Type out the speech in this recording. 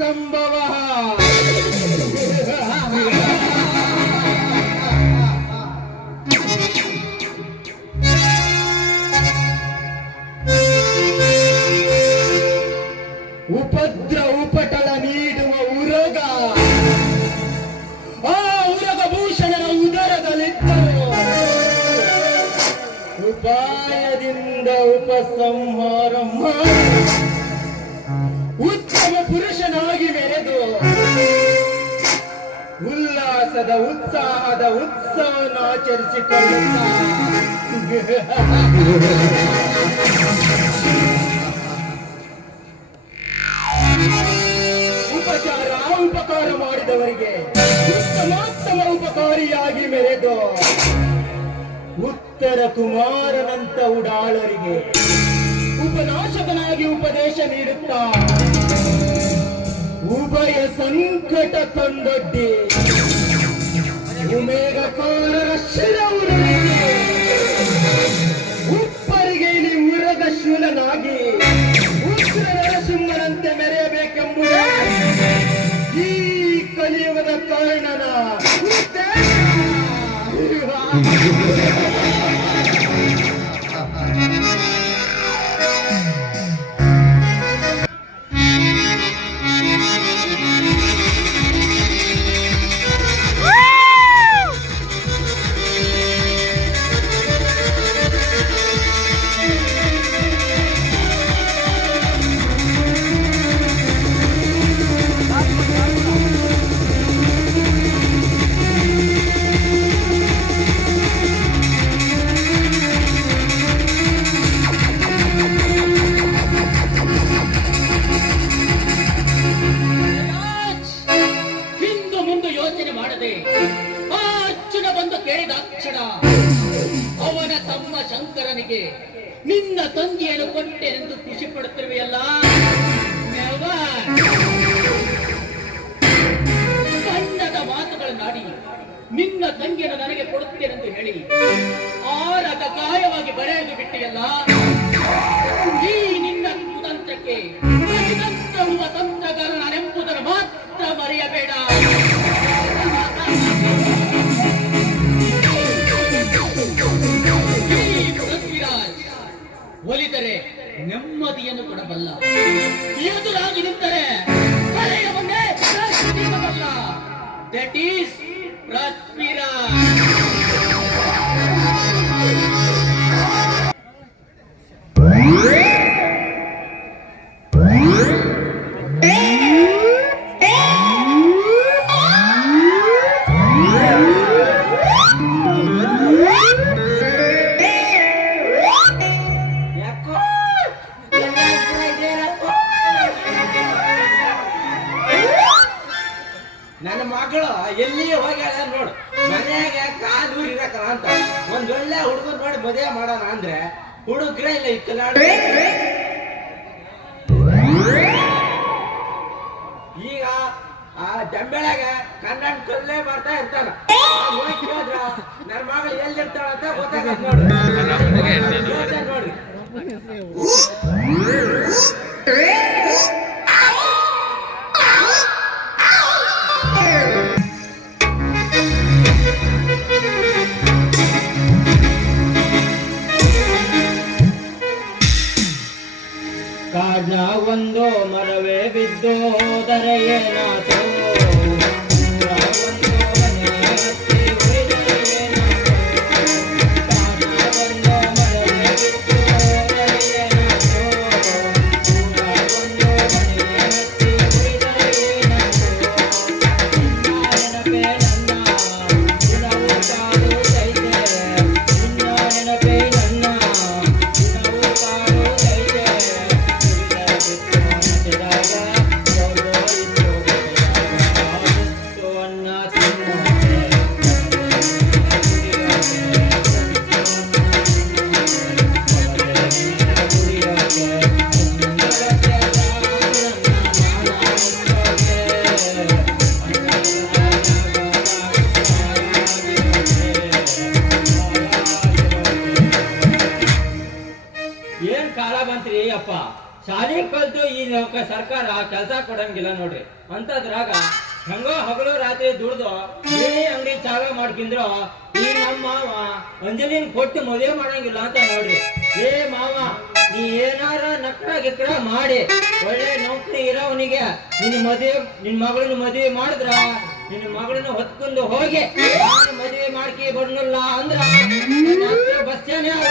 ಸಂಭವ. ಉಪದ್ರ ಉಪಟಳ ನೀಡುವ ಉರಗ ಆ ಉರಗ ಭೂಷಣನ ಉದರದಲ್ಲಿದ್ದರು. ಉಪಾಯದಿಂದ ಉಪಸಂಹಾರ ಮಾಡಿ ಉತ್ತಮ ಪುರುಷನಾಗಿ ಮೆರೆದು ಉಲ್ಲಾಸದ ಉತ್ಸಾಹದ ಉತ್ಸವವನ್ನು ಆಚರಿಸಿಕೊಳ್ಳುತ್ತ ಉಪಚಾರ ಉಪಕಾರ ಮಾಡಿದವರಿಗೆ ಉತ್ತಮೋತ್ತಮ ಉಪಕಾರಿಯಾಗಿ ಮೆರೆದು ಉತ್ತರ ಕುಮಾರನಂತ ಉಡಾಳರಿಗೆ ಉಪನಾಶಕನಾಗಿ ಉಪದೇಶ ನೀಡುತ್ತಾ ಉಭಯ ಸಂಕಟ ತಂದೊಡ್ಡಿ ಉಮೇಘಕಾರರ ಶಿರವುರಿಗೆ ಉಪ್ಪರಿಗೆ ಇಲ್ಲಿ ಉರಗ ಶೂಲನಾಗಿ ಉಗ್ರ ನರಸಿಂಹನಂತೆ ಮೆರೆಯಬೇಕೆಂಬುದೇ ಈ ಕಲಿಯುಗದ ಕಾರಣನ ಉದ್ದೇಶ. ಅವನ ತಮ್ಮ ಶಂಕರನಿಗೆ ನಿನ್ನ ತಂಗಿಯನ್ನು ಕೊಟ್ಟೆನೆಂದು ಖುಷಿ ಪಡುತ್ತಿರುವೆಯಲ್ಲ. ಬಣ್ಣದ ಮಾತುಗಳನ್ನಾಡಿ ನಿನ್ನ ತಂಗಿಯನ್ನು ನನಗೆ ಕೊಡುತ್ತೇನೆಂದು ಹೇಳಿ ಆರಗ ಗಾಯವಾಗಿ ಬರೆಯಲು ಬಿಟ್ಟಿಯಲ್ಲ. ಈ ನಿನ್ನ ಕುತಂತ್ರಕ್ಕೆ ತಂತ್ರವುವ ತಂತ್ರಗಾರನೆಂಬುದನ್ನು ಮಾತ್ರ ಮರೆಯಬೇಡ. ಒಲಿದರೆ ನೆಮ್ಮದಿಯನ್ನು ಕೊಡಬಲ್ಲ, ಎದುರಾಗಿ ನಿಂತರೆ ಕಳೆಯವನ್ನೇ ರಕ್ಷಿಸಬಲ್ಲ. That is Prithviraj. ನನ್ನ ಮಗಳು ಎಲ್ಲಿಯೇ ಹೋಗ್ಯಾಳ ನೋಡು, ಮನ್ಯಾಗ ಕಾಲೂರ್ ಇರಕಲ್ಲ ಅಂತ ಒಂದೊಳ್ಳೆ ಹುಡುಗನ್ ನೋಡಿ ಮದುವೆ ಮಾಡೋಣ ಅಂದ್ರೆ ಹುಡುಗ್ರೆ ಇಲ್ಲ ಇಕ್ಕಲಾಡ. ಈಗ ಆ ಜಂಬೆಳಾಗ ಕನ್ನಡ ಕಲ್ಲೇ ಬರ್ತಾ ಇರ್ತಾನ. ಕೇಳಿದ್ರ ನನ್ನ ಮಗಳು ಎಲ್ಲಿರ್ತಾಳ ಅಂತ ಗೊತ್ತಾಗತ್ ನೋಡ್ರಿ. ನೋಡ್ರಿ ಕಾಡ್ನ ಒಂದು ಮರವೇ ಬಿದ್ದು ಹೋದರೆ ಏನಾತೋ, ಏನ್ ಕಾಲ ಬಂತ್ರಿ ಅಪ್ಪ. ಶಾಲೆ ಕಲ್ತು ಈ ಸರ್ಕಾರ ಕೆಲಸ ಕೊಡಂಗಿಲ್ಲ ನೋಡ್ರಿ. ಅಂತದ್ರಾಗ ಹೆಂಗೋ ಹಗಲು ರಾತ್ರಿ ದುಡ್ದು ಏನೇ ಅಂಗಡಿ ಚಾಲ ಮಾಡ್ಕಿಂದ್ರು ಈ ನಮ್ಮ ಮಾವ ಅಂಜಲಿನ್ ಕೊಟ್ಟು ಮದುವೆ ಮಾಡಂಗಿಲ್ಲ ಅಂತ ನೋಡ್ರಿ. ಏ ಮಾವ, ನೀ ಏನಾರ ನಕ್ರ ಗಿಕ್ರ ಮಾಡಿ ಒಳ್ಳೆ ನೌಕರಿ ಇರೋವನಿಗೆ ನಿನ್ ಮಗಳನ್ನ ಮದುವೆ ಮಾಡಿದ್ರ ನಿನ್ನ ಮಗಳನ್ನ ಹೊತ್ಕೊಂಡು ಹೋಗಿ ನಾನು ಮದುವೆ ಮಾಡ್ಕಿ ಬರ್ನಲ್ಲ ಅಂದ್ರ ಬಸ್ಸೇನೆ ಆಗ